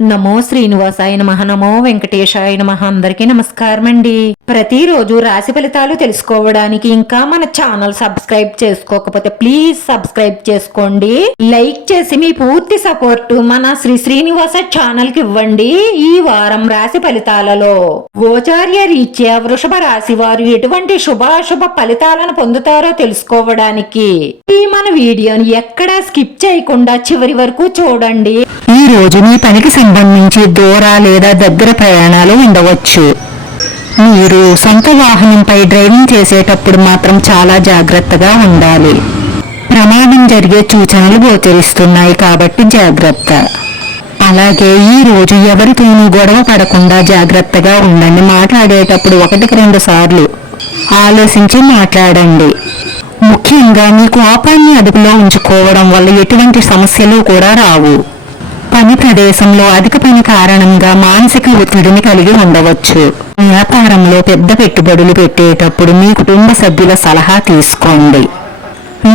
నమో శ్రీనివాసాయ నమః. నమో వెంకటేశాయ నమః. అందరికీ నమస్కారం అండి. ప్రతిరోజు రాశి ఫలితాలు తెలుసుకోవడానికి ఇంకా మన ఛానల్ సబ్స్క్రైబ్ చేసుకోకపోతే ప్లీజ్ సబ్స్క్రైబ్ చేసుకోండి. లైక్ చేసి మీ పూర్తి సపోర్ట్ మన శ్రీనివాస ఛానల్ కి ఇవ్వండి. ఈ వారం రాశి ఫలితాలలో గోచార్య రీత్యా వృషభ రాశి వారు ఎటువంటి శుభాశుభ ఫలితాలను పొందుతారో తెలుసుకోవడానికి ఈ మన వీడియోని ఎక్కడా స్కిప్ చేయకుండా చివరి వరకు చూడండి. ఈ రోజు మీ పనికి సంబంధించి దూర లేదా దగ్గర ప్రయాణాలు ఉండవచ్చు. మీరు సొంత వాహనంపై డ్రైవింగ్ చేసేటప్పుడు మాత్రం చాలా జాగ్రత్తగా ఉండాలి. ప్రమాదం జరిగే సూచనలు గోచరిస్తున్నాయి కాబట్టి జాగ్రత్త. అలాగే ఈ రోజు ఎవరితోనూ గొడవ పడకుండా జాగ్రత్తగా ఉండండి. మాట్లాడేటప్పుడు 1-2 సార్లు ఆలోచించి మాట్లాడండి. ముఖ్యంగా మీ కోపాన్ని అదుపులో ఉంచుకోవడం వల్ల ఎటువంటి సమస్యలు కూడా రావు. పని ప్రదేశంలో అధిక పని కారణంగా మానసిక ఒత్తిడిని కలిగి ఉండవచ్చు. వ్యాపారంలో పెద్ద పెట్టుబడులు పెట్టేటప్పుడు మీ కుటుంబ సభ్యుల సలహా తీసుకోండి.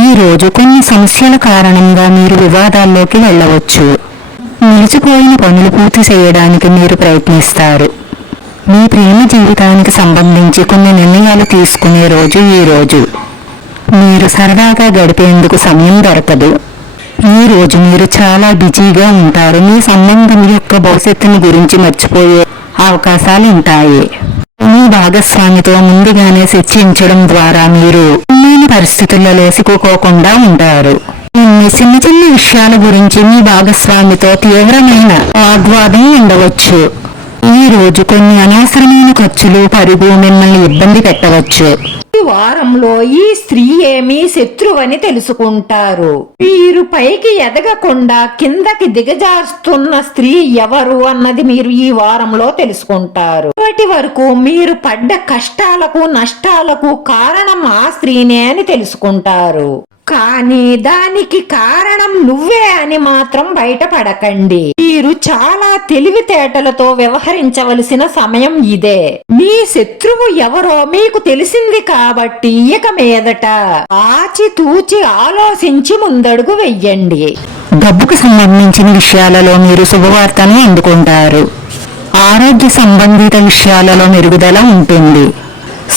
ఈ రోజు కొన్ని సమస్యల కారణంగా మీరు వివాదాల్లోకి వెళ్ళవచ్చు. నిలిచిపోయిన పనులు పూర్తి చేయడానికి మీరు ప్రయత్నిస్తారు. మీ ప్రేమ జీవితానికి సంబంధించి కొన్ని నిర్ణయాలు తీసుకునే రోజు ఈ రోజు. మీరు సరదాగా గడిపేందుకు సమయం దొరకదు. ఈ రోజు మీరు చాలా బిజీగా ఉంటారు. మీ సంబంధం యొక్క భవిష్యత్తుని గురించి మర్చిపోయే అవకాశాలు ఉంటాయి. మీ భాగస్వామితో ముందుగానే చర్చించడం ద్వారా మీరు అన్ని పరిస్థితులలో సిక్కుకోకుండా ఉంటారు. చిన్న చిన్న విషయాల గురించి మీ భాగస్వామితో తీవ్రమైన వాగ్వాదం ఉండవచ్చు. ఈ రోజు కొన్ని అనవసరమైన ఖర్చులు పరుగు మిమ్మల్ని ఇబ్బంది పెట్టవచ్చు. ఈ వారంలో ఈ స్త్రీ ఏమీ శత్రువని తెలుసుకుంటారు. మీరు పైకి ఎదగకుండా కిందకి దిగజారుస్తున్న స్త్రీ ఎవరు అన్నది మీరు ఈ వారంలో తెలుసుకుంటారు. ఇప్పటి వరకు మీరు పడ్డ కష్టాలకు నష్టాలకు కారణం ఆ స్త్రీనే అని తెలుసుకుంటారు. కానీ దానికి కారణం నువ్వే అని మాత్రం బయటపడకండి. మీరు చాలా తెలివితేటలతో వ్యవహరించవలసిన సమయం ఇదే. మీ శత్రువు ఎవరో మీకు తెలిసింది కాబట్టి ఇక మీదట ఆచితూచి ఆలోచించి ముందడుగు వెయ్యండి. డబ్బుకు సంబంధించిన విషయాలలో మీరు శుభవార్తను అందుకుంటారు. ఆరోగ్య సంబంధిత విషయాలలో మెరుగుదల ఉంటుంది.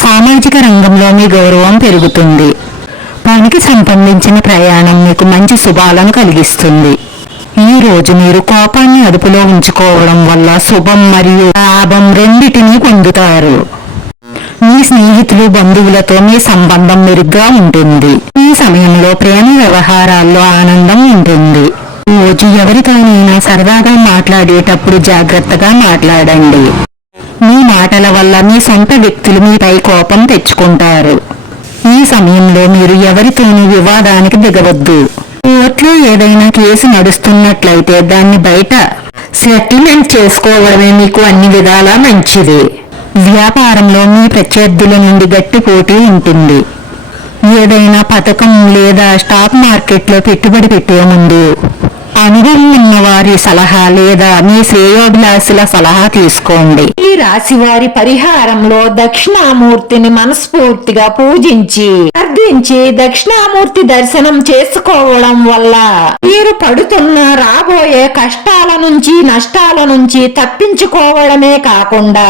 సామాజిక రంగంలో మీ గౌరవం పెరుగుతుంది. పనికి సంబంధించిన ప్రయాణం మీకు మంచి శుభాలను కలిగిస్తుంది. ఈ రోజు మీరు కోపాన్ని అదుపులో ఉంచుకోవడం వల్ల శుభం మరియు లాభం రెండింటినీ పొందుతారు. మీ స్నేహితులు బంధువులతో మీ సంబంధం మెరుగ్గా ఉంటుంది. ఈ సమయంలో ప్రేమ వ్యవహారాల్లో ఆనందం ఉంటుంది. ఈ రోజు ఎవరితోనైనా సరదాగా మాట్లాడేటప్పుడు జాగ్రత్తగా మాట్లాడండి. మీ మాటల వల్ల మీ సొంత వ్యక్తులు మీపై కోపం తెచ్చుకుంటారు. ఈ సమయంలో మీరు ఎవరితోనూ వివాదానికి దిగవద్దు. కోర్టులో ఏదైనా కేసు నడుస్తున్నట్లయితే దాన్ని బయట సెటిల్మెంట్ చేసుకోవడమే మీకు అన్ని విధాలా మంచిది. వ్యాపారంలో మీ ప్రత్యర్థుల నుండి గట్టి పోటీ ఉంటుంది. ఏదైనా పథకం లేదా స్టాక్ మార్కెట్లో పెట్టుబడి పెట్టే ముందు అనుభవం ఉన్న వారి సలహా లేదా మీ శ్రేయోభిలాషుల సలహా తీసుకోండి. ఈ రాశి వారి పరిహారంలో దక్షిణామూర్తిని మనస్ఫూర్తిగా పూజించి అర్థించి దక్షిణామూర్తి దర్శనం చేసుకోవడం వల్ల మీరు పడుతున్న రాబోయే కష్టాల నుంచి నష్టాల నుంచి తప్పించుకోవడమే కాకుండా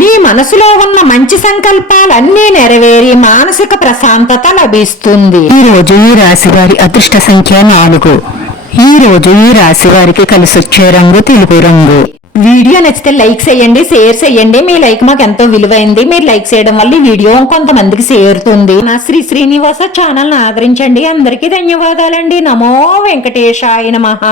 మీ మనసులో ఉన్న మంచి సంకల్పాలన్నీ నెరవేరి మానసిక ప్రశాంతత లభిస్తుంది. ఈ రోజు ఈ రాశి వారి అదృష్ట సంఖ్య 4. ఈ రోజు ఈ రాశి వారికి కలిసొచ్చే రంగు తెలుపు రంగు. వీడియో నచ్చితే లైక్ చేయండి, షేర్ చేయండి. మీ లైక్ మాకు ఎంతో విలువైంది. మీరు లైక్ చేయడం వల్ల ఈ వీడియో కొంతమందికి చేరుతుంది. నా శ్రీనివాస ఛానల్ ఆదరించండి. అందరికీ ధన్యవాదాలండి. నమో వెంకటేశాయ నమః.